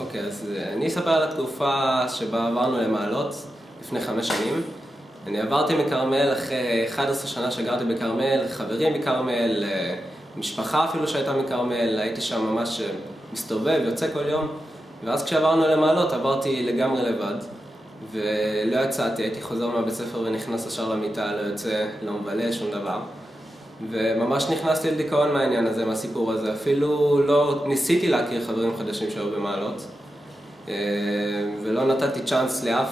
אוקיי, אז אני אספר על התקופה שבה עברנו למעלות לפני 5 שנים. אני עברתי מכרמל אחרי 11 שנה שגרתי בכרמל, חברים מכרמל, משפחה אפילו שהייתה מכרמל, הייתי שם ממש מסתובב, יוצא כל יום. ואז כשעברנו למעלות עברתי לגמרי לבד, ולא יצאתי, הייתי חוזר מהבית ספר ונכנס ישר למיטה, לא יוצא, לא מבלה, שום דבר. וממש נכנסתי לדיכאון מהעניין הזה, מהסיפור הזה. אפילו לא ניסיתי להכיר חברים חדשים שהיו במעלות, ולא נתתי צ'אנס לאף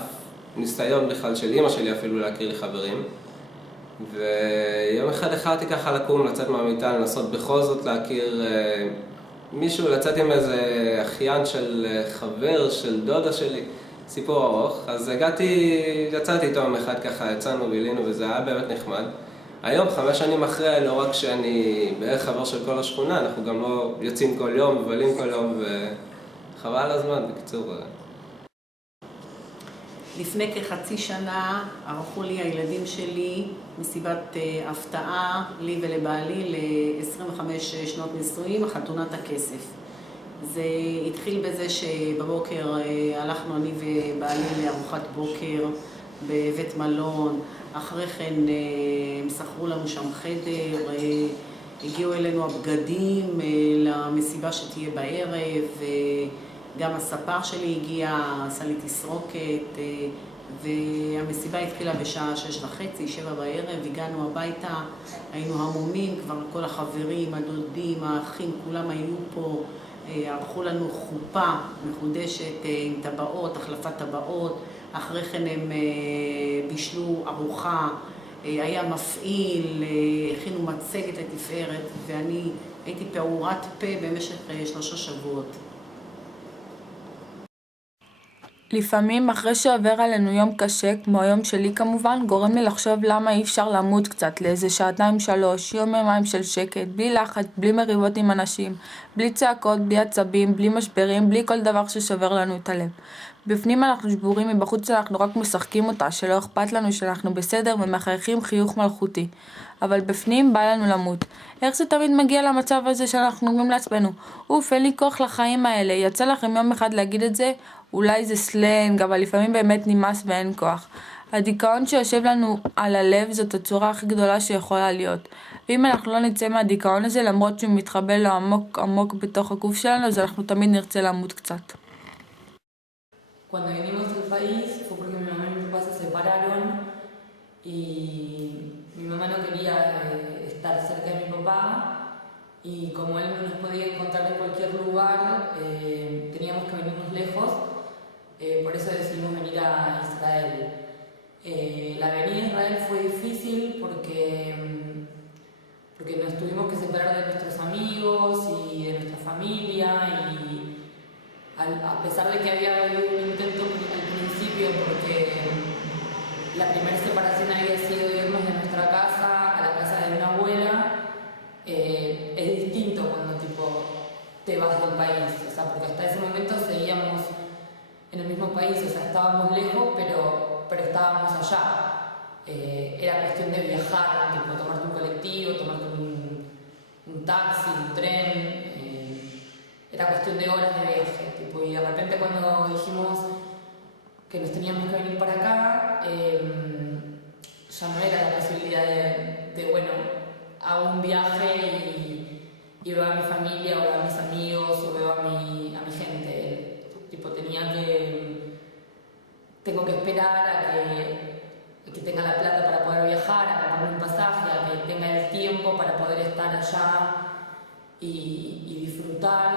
ניסיון בכלל של אמא שלי אפילו להכיר לי חברים. ויום אחד החלטתי ככה לקום, לצאת מהמיטה, לנסות בכל זאת להכיר מישהו, לצאת עם איזה אחיין של חבר, של דודה שלי, סיפור ארוך. אז יצאתי איתו יום אחד ככה, יצאנו בילינו וזה היה באמת נחמד. היום, 5 שנים אחרי, לא רק שאני בערך חבר של כל השכונה, אנחנו גם לא יוצאים כל יום, מבלים כל יום, וחבל על הזמן, בקיצור. לפני כחצי שנה ערכו לי הילדים שלי מסיבת הפתעה, לי ולבעלי, ל-25 שנות נישואים, חתונת הכסף. זה התחיל בזה שבבוקר הלכנו אני ובעלי לארוחת בוקר בבית מלון, אחרי כן הם שכרו לנו שם חדר, הגיעו אלינו הבגדים למסיבה שתהיה בערב, גם הספר שלי הגיע, עשה לי תסרוקת, והמסיבה התחילה בשעה 6:30, 7 בערב, הגענו הביתה, היינו המומים, כבר כל החברים, הדודים, האחים, כולם היו פה, ערכו לנו חופה מחודשת עם טבעות, החלפת טבעות, אחרי כן הם בישלו ארוחה, היה מפעיל, הכינו מצגת לתפארת, ואני הייתי פעורת פה במשך 3 שבועות. לפעמים אחרי שעובר עלינו יום קשה, כמו היום שלי כמובן, גורם לי לחשוב למה אי אפשר למות קצת לאיזה 2-3, יום-יומיים של שקט, בלי לחץ, בלי מריבות עם אנשים, בלי צעקות, בלי עצבים, בלי משברים, בלי כל דבר ששובר לנו את הלב. בפנים אנחנו שבורים, מבחוץ אנחנו רק משחקים אותה, שלא אכפת לנו שאנחנו בסדר ומחייכים חיוך מלכותי. אבל בפנים בא לנו למות. איך זה תמיד מגיע למצב הזה שאנחנו אומרים לעצמנו, אין לי כוח לחיים האלה, יצא לכם יום אחד להגיד את זה? אולי זה סלנג, אבל לפעמים באמת נמאס ואין כוח. הדיכאון שיושב לנו על הלב זאת הצורה הכי גדולה שיכולה להיות. ואם אנחנו לא נצא מהדיכאון הזה, למרות שהוא מתחבא לו עמוק עמוק בתוך הגוף שלנו, אז אנחנו תמיד נרצה למות קצת. Cuando vinimos del país fue porque mi mamá y mi papá se separaron y mi mamá no quería estar cerca de mi papá y como él no nos podía encontrar en cualquier lugar, teníamos que venirnos lejos, por eso decidimos venir a Israel. La venida a Israel fue difícil porque nos tuvimos que separar de nuestros amigos y de nuestra familia y a pesar de que había habido un intento al principio porque la primera separación había sido irnos de nuestra casa a la casa de una abuela, es distinto cuando tipo te vas del país, o sea, porque hasta ese momento seguíamos en el mismo país, o sea, estábamos lejos pero estábamos allá. Era cuestión de viajar, tipo tomarte un colectivo, tomarte un taxi, un tren, era cuestión de horas de viaje, tipo, y de repente cuando dijimos que nos teníamos que venir para acá, ya no era la posibilidad de bueno, hago un viaje y veo a mi familia o veo a mis amigos o veo a mi gente, tipo, tengo que esperar a que tenga la plata para poder viajar, a pagar un pasaje, a que tenga el tiempo para poder estar allá y disfrutar,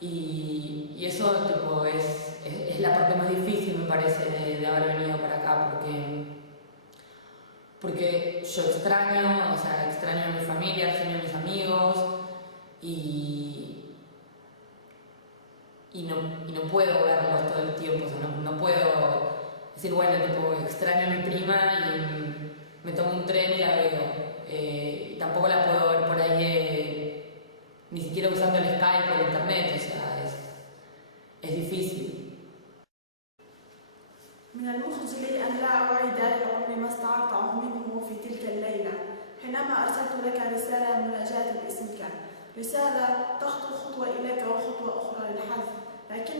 y eso tipo, es la parte más difícil, me parece, de haber venido para acá, porque yo extraño a mi familia, extraño a mis amigos y no puedo verlos todo el tiempo, o sea, no puedo decir, bueno, tipo, extraño a mi prima y me tomo un tren y la veo, y tampoco la puedo ver por ahí ni siquiera usando el Skype o el internet, o sea, es difícil. من المخجل أن لا أعيد لعمري ما استعرته منه في تلك الليلة حينما أرسلت لك رسالة مناجاة باسمك، رسالة تخطو خطوة إليك وخطوة أخرى للحذف، لكن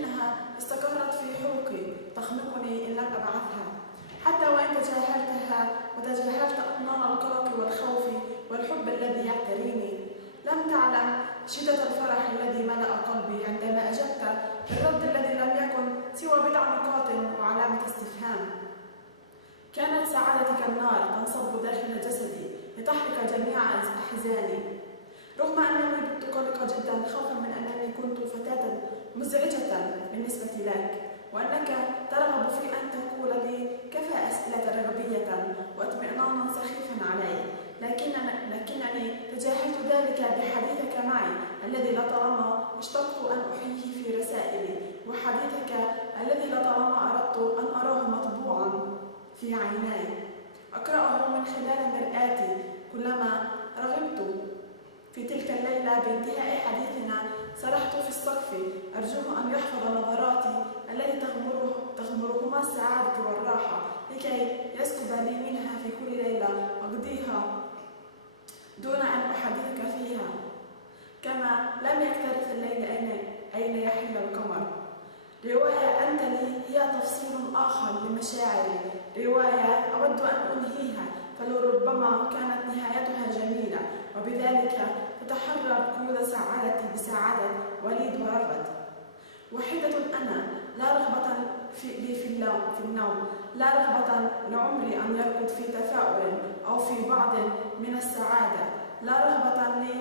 كانت سعادتي كالنار تنصب داخل جسدي لتحرق جميع أحزاني. رغم أنني كنت قلقة جدا خوفا من أنني كنت فتاة مزعجة بالنسبة لك، وأنك ترغب في أن تقول لي كفى أسئلة رغبية واطمئنانا سخيفا علي، لكنني تجاهلت ذلك بحديثك معي الذي لطالما اشتقت أن أحييه في رسائلي، وحديثك الذي لطالما أردت أن أراه مطبوعا في عيناي، أقرأه من خلال مرآتي كلما رغبت. في تلك الليلة بانتهاء حديثنا سرحت في السقف أرجوه أن يحفظ نظراتي التي تغمرهما السعادة والراحة لكي يسكب لي منها في كل ليلة أقضيها دون أن أحدثك فيها. كما لم يكترث الليل أين يحل القمر. رواية أنت لي هي تفصيل آخر لمشاعري، رواية أود أن أنهيها فلربما كانت نهايتها جميلة، وبذلك تتحرر قيود سعادتي بسعادة وليد ورغد. وحيدة أنا لا رغبة لي في النوم، لا رغبة لعمري أن يركض في تفاؤل أو في بعض من السعادة، لا رغبة لي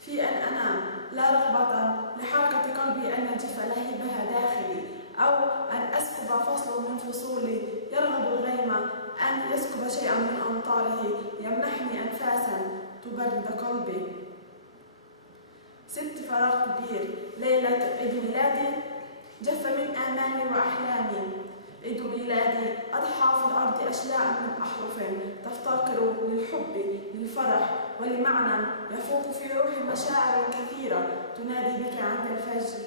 في أن أنام، لا رغبة لحركة قلبي أن يجف لهبها داخلي، أو أن أسكب فصل من فصولي يرغب الغيم أن يسكب شيئا من أمطاره يمنحني أنفاسا تبرد قلبي. سبت فراغ كبير ليلة عيد ميلادي جف من آمالي وأحلامي. عيد ميلادي أضحى في الأرض أشلاء من أحرف تفتقر للحب للفرح ولمعنى يفوق في روحي مشاعر كثيرة تنادي بك عند الفجر.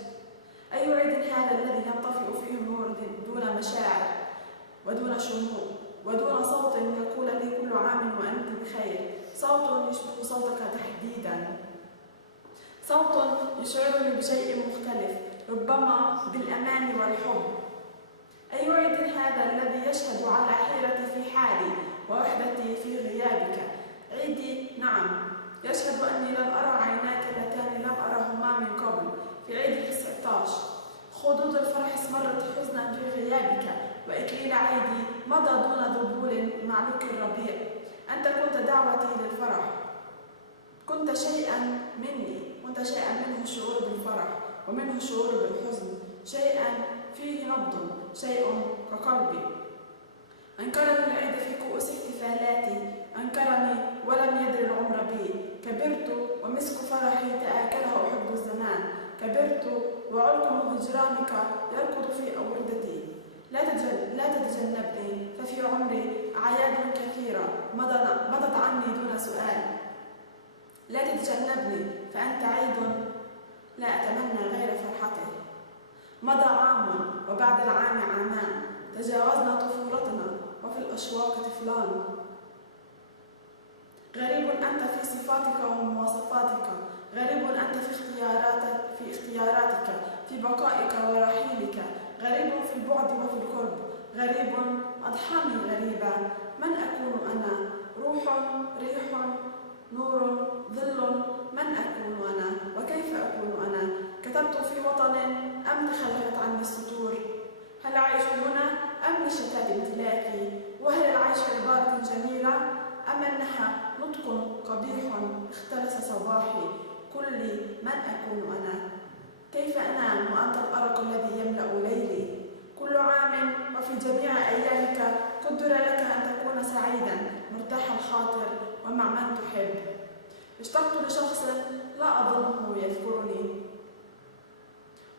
أي عيد هذا الذي ينطفئ فيه النور دون مشاعر ودون شموع ودون صوت يقول لي كل عام وأنت بخير، صوت يشبه صوتك تحديدا، صوت يشعرني بشيء مختلف ربما بالأمان والحب. أي عيد هذا الذي يشهد على حيرتي في حالي ووحدتي في غيابك. عيدي نعم يشهد أني لم أرى عيناك اللتان لم أرهما من قبل. في عيد 19 خدود الفرح اسمرت حزنا في غيابك، وإكليل عيدي مضى دون ذبول معلوك الربيع. أنت كنت دعوتي للفرح، كنت شيئا مني، كنت شيئا منه الشعور بالفرح ومنه الشعور بالحزن، شيئا فيه نبض، شيء كقلبي. أنكرني العيد في كؤوس احتفالاتي، أنكرني ولم يدر العمر بي. كبرت ومسك فرحي تآكله حب الزمان، كبرت وعلقم هجرانك يركض في أوردتي. لا تتجنبني ففي عمري أعياد كثيرة مضت عني دون سؤال. لا تتجنبني فأنت عيد لا أتمنى غير فرحته. مضى عام وبعد العام عامان، تجاوزنا طفولتنا وفي الأشواق طفلان. غريب أنت في صفاتك ومواصفاتك، غريب أنت في اختياراتك، في بقائك ورحيلك، غريب في البعد وفي القرب، غريب أضحاني غريبا. من أكون أنا؟ روح، ريح، نور، ظل. من أكون أنا؟ وكيف أكون أنا؟ كتبت في وطن أم تخلفت عني السطور؟ هل أعيش هنا أم لشتات امتلاكي؟ وهل العيش عبارة جميلة أم أنها نطق قبيح اختلس صباحي؟ قل لي من أكون أنا؟ كيف أنام وأنت الأرق الذي يملأ ليلي؟ كل عام وفي جميع أيامك قدر لك أن تكون سعيدا مرتاح الخاطر ومع من تحب. اشتقت لشخص لا أظنه يذكرني،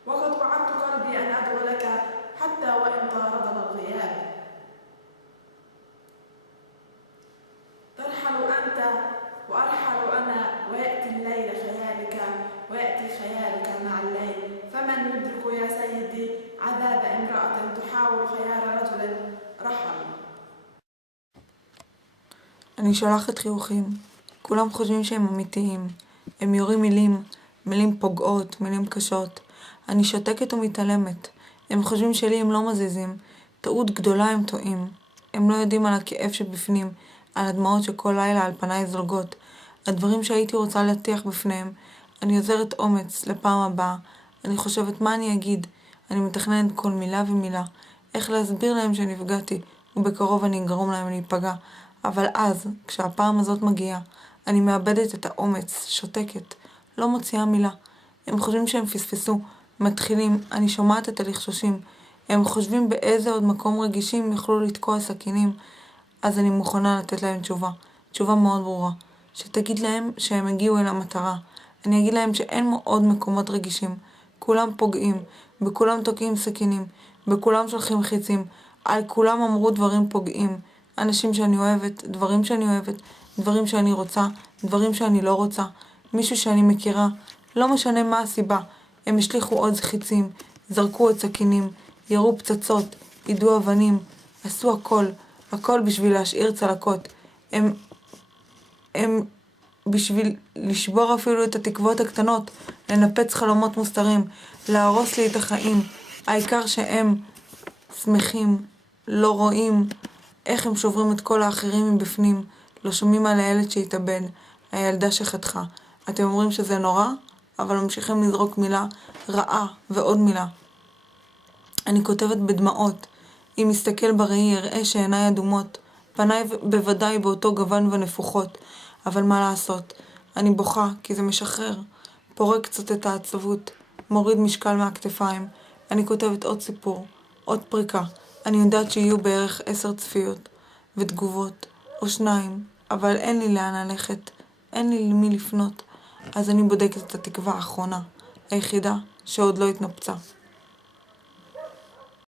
وقد وعدت قلبي أن أدعو لك حتى وإن طاردنا الغياب. ترحل أنت وأرحل أنا، ويأتي الليل خيالك ويأتي خيالك مع الليل. فمن يدرك يا سيدي عذاب امرأة تحاول خيار رجل رحل. אני שולחת חיוכים, כולם חושבים שהם אמיתיים, הם יורים מילים פוגעות, מילים קשות. אני שותקת ומתעלמת, הם חושבים שלי הם לא מזיזים, טעות גדולה הם טועים. הם לא יודעים על הכאב שבפנים, על הדמעות שכל לילה על פניי זולגות, הדברים שהייתי רוצה להטיח בפניהם. אני עוזרת אומץ לפעם הבאה, אני חושבת מה אני אגיד, אני מתכננת כל מילה ומילה, איך להסביר להם שנפגעתי, ובקרוב אני אגרום להם להיפגע. אבל אז, כשהפעם הזאת מגיעה, אני מאבדת את האומץ, שותקת, לא מוציאה מילה. הם חושבים שהם פספסו, מתחילים, אני שומעת את הלחשושים. הם חושבים באיזה עוד מקום רגישים יוכלו לתקוע סכינים. אז אני מוכנה לתת להם תשובה מאוד ברורה, שתגיד להם שהם הגיעו אל המטרה. אני אגיד להם שאין עוד מקומות רגישים. כולם פוגעים, בכולם תוקעים סכינים, בכולם שולחים חיצים, על כולם אמרו דברים פוגעים. אנשים שאני אוהבת, דברים שאני אוהבת, דברים שאני רוצה, דברים שאני לא רוצה, מישהו שאני מכירה, לא משנה מה הסיבה. הם השליחו עוד חיצים, זרקו עוד סכינים, ירו פצצות, יידו אבנים, עשו הכל בשביל להשאיר צלקות. הם בשביל לשבור אפילו את התקוות הקטנות, לנפץ חלומות מוסתרים, להרוס לי את החיים. העיקר שהם שמחים, לא רואים איך הם שוברים את כל האחרים מבפנים, לא שומעים על הילד שהתאבד, הילדה שחתכה. אתם אומרים שזה נורא, אבל ממשיכים לזרוק מילה רעה ועוד מילה. אני כותבת בדמעות. אם מסתכל בראי יראה שעיניי אדומות, פניי בוודאי באותו גוון ונפוחות. אבל מה לעשות? אני בוכה כי זה משחרר. פורק קצת את העצבות, מוריד משקל מהכתפיים. אני כותבת עוד סיפור, עוד פריקה. אני יודעת שיהיו בערך 10 צפיות ותגובות, או 2, אבל אין לי לאן ללכת, אין לי למי לפנות. אז אני בודקת את התקווה האחרונה, היחידה שעוד לא התנפצה.